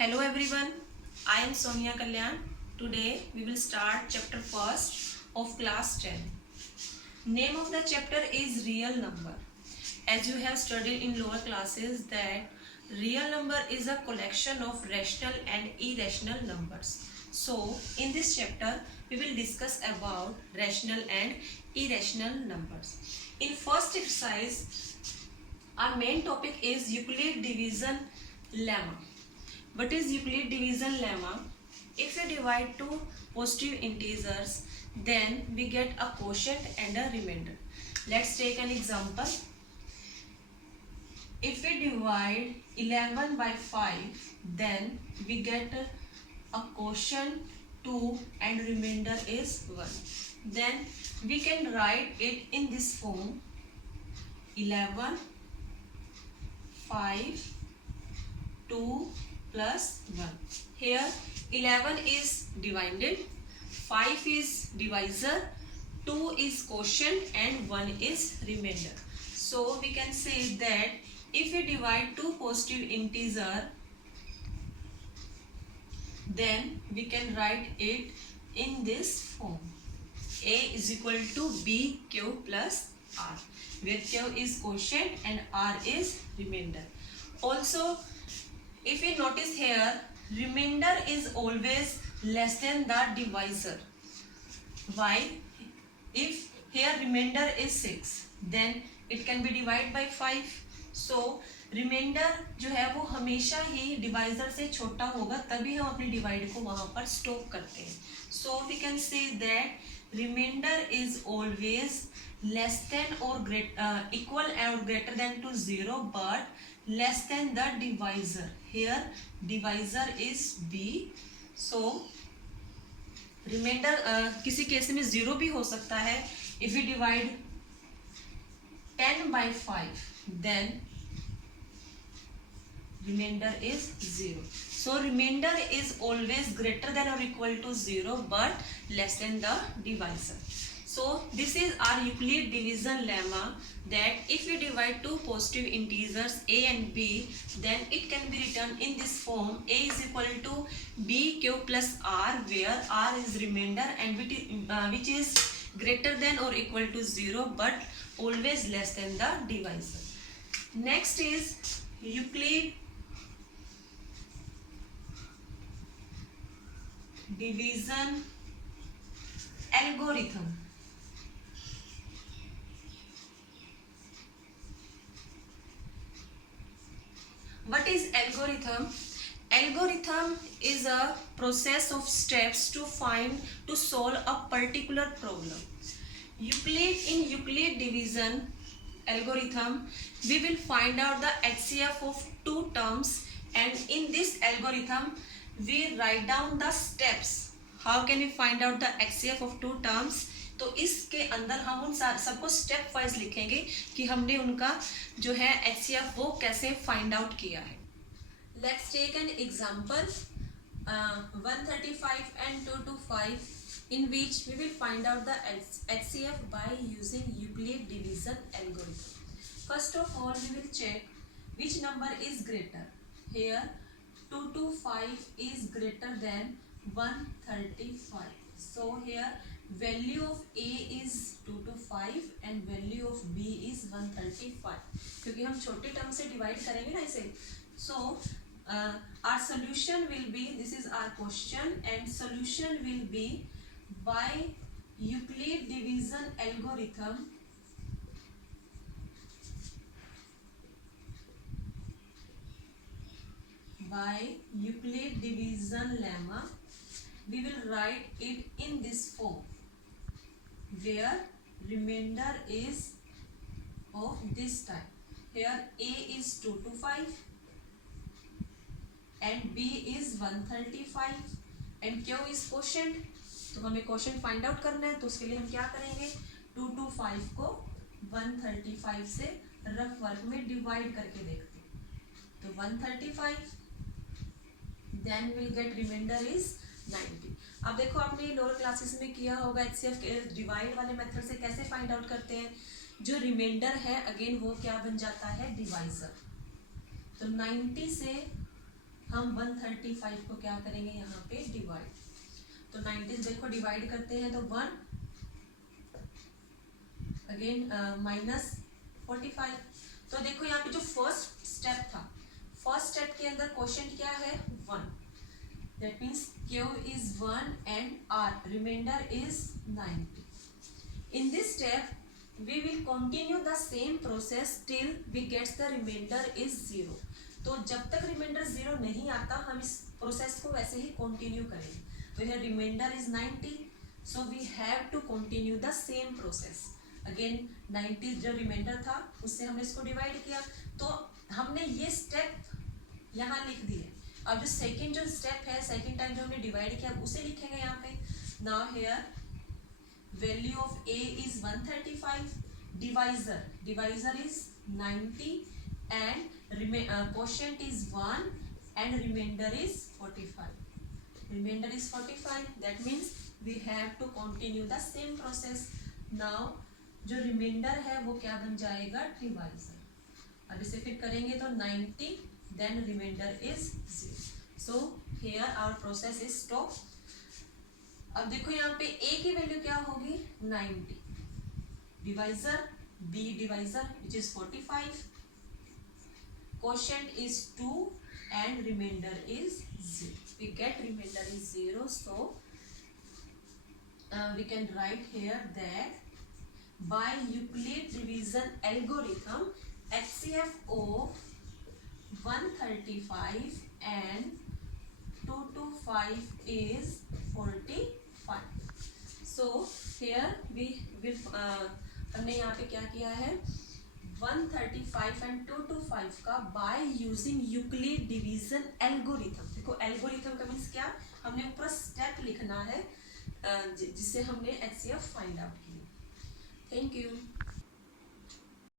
Hello everyone, I am Sonia Kalyan. Today we will start chapter first of class 10. Name of the chapter is real number. As you have studied in lower classes that real number is a collection of rational and irrational numbers. So in this chapter we will discuss about rational and irrational numbers. In first exercise our main topic is Euclid division lemma. What is Euclid division lemma? If we divide two positive integers, then we get a quotient and a remainder. Let's take an example. If we divide 11 by 5, then we get a quotient 2 and remainder is 1. Then we can write it in this form: 11, 5, 2 plus 1. Here 11 is divided, 5 is divisor, 2 is quotient and 1 is remainder. So we can say that if we divide two positive integer, then we can write it in this form: A is equal to BQ plus R, where Q is quotient and R is remainder. Also, if we notice here, remainder is always less than the divisor. Why? If here remainder is 6, then it can be divided by 5. So remainder जो है वो हमेशा ही divisor से छोटा होगा, तभी हम अपनी डिवाइड को वहां पर स्टॉप करते हैं. So we can say that remainder is always less than or equal or greater than to 0, but less than the divisor. Here divisor is B. So remainder किसी केस में 0 भी हो सकता है. If we divide 10 by 5, then remainder is 0. So remainder is always greater than or equal to 0, but less than the divisor. So this is our Euclid division lemma, that if we divide two positive integers A and B, then it can be written in this form: A is equal to BQ plus R, where R is remainder and which is greater than or equal to 0, but always less than the divisor. Next is Euclid division algorithm. What is algorithm? Algorithm is a process of steps to solve a particular problem. In Euclid division algorithm, we will find out the HCF of two terms, and in this algorithm we write down the steps. How can we find out the HCF of two terms? तो इसके अंदर हम उन सबको step wise लिखेंगे कि हमने उनका जो है HCF वो कैसे फाइंड आउट किया है. Let's take an example 135 and 225, in which we will find out the HCF by using Euclid division algorithm. First of all, we will check which number is greater. Here 225 is greater than 135. So here value of A is 225 and value of B is 135, क्योंकि हम छोटे term से divide करेंगे ना इसे. So our solution will be, this is our question, and solution will be by Euclid division algorithm. By Euclid division lemma, we will write it in this form, where remainder is of this type. Here A is 225 and B is 135 and Q is quotient. तो हमें quotient find out करना है, तो उसके लिए हम क्या करेंगे, 225 को 135 से रफ वर्क में डिवाइड करके देखते हैं. तो 135, then we'll get remainder is 90. अब देखो आपने लोअर क्लासेस में किया होगा HCF डिवाइड वाले मेथड से कैसे फाइंड आउट करते हैं. जो रिमाइंडर है अगेन वो क्या बन जाता है, डिवाइजर. तो 90 से हम 135 को क्या करेंगे यहाँ पे डिवाइड, तो 90 देखो डिवाइड करते हैं तो 1 अगेन माइनस 45। तो देखो यहाँ पे जो फर्स्ट स्टेप था, फर्स्ट स्टेप के अंदर क्वेश्चन क्या है 1, that means Q is 1 and R remainder is 90. In this step we will continue the same process till we gets the remainder is 0. तो जब तक रिमाइंडर 0 नहीं आता हम इस प्रोसेस को वैसे ही कंटिन्यू करेंगे। तो here remainder is 90, so we have to continue the same process. Again 90 जो रिमाइंडर था उससे हमने इसको डिवाइड किया, तो हमने ये स्टेप यहाँ लिख दिए। अब जो सेकेंड जो स्टेप है, सेकेंड टाइम जो हमने डिवाइड किया उसे लिखेंगे यहाँ पे। Now here value of a is 135, divisor is 90 and quotient is 1 and remainder is 45, that means we have to continue the same process. Now जो रिमाइंडर है वो क्या बन जाएगा डिवाइजर। अब इसे फिर करेंगे तो 90 then remainder is 0. So here our process is stop. अब देखो यहाँ पे a की वैल्यू क्या होगी 90, divisor b divisor which is 45, quotient is 2 and remainder is 0. We get remainder is 0, so we can write here that by Euclid division algorithm HCF of 135 and 225 is 45. So here we will हमने यहाँ पे क्या किया है 135 and 225 का by using Euclid division algorithm। देखो algorithm का means क्या, हमने ऊपर स्टेप लिखना है जिससे हमने HCF फाइंड आउट किया। Thank you.